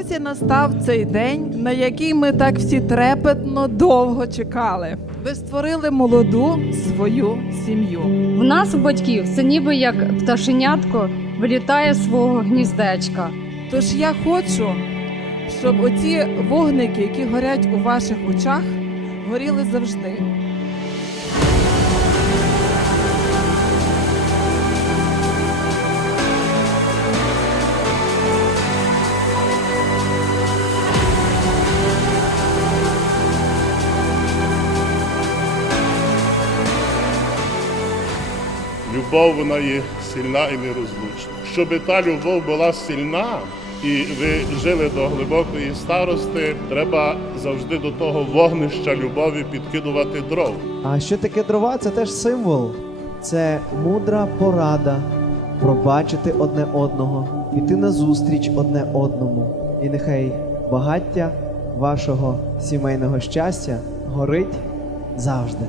Ось і настав цей день, на який ми так всі трепетно довго чекали. Ви створили молоду свою сім'ю. В нас у батьків це ніби як пташенятко вилітає з свого гніздечка. Тож я хочу, щоб оці вогники, які горять у ваших очах, горіли завжди. Любов вона є сильна і нерозлучна. Щоб та любов була сильна і ви жили до глибокої старости, треба завжди до того вогнища любові підкидувати дров. А що таке дрова? Це теж символ. Це мудра порада пробачити одне одного, піти на зустріч одне одному. І нехай багаття вашого сімейного щастя горить завжди.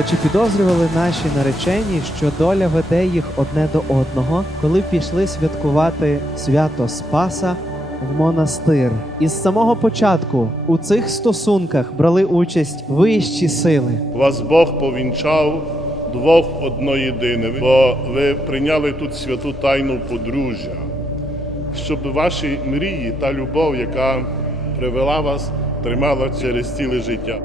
Але чи підозрювали наші наречені, що доля веде їх одне до одного, коли пішли святкувати свято Спаса в монастир? Із самого початку у цих стосунках брали участь вищі сили. Вас Бог повінчав двох одноєдине, бо ви прийняли тут святу тайну подружжя, щоб ваші мрії та любов, яка привела вас, тримала через ціле життя.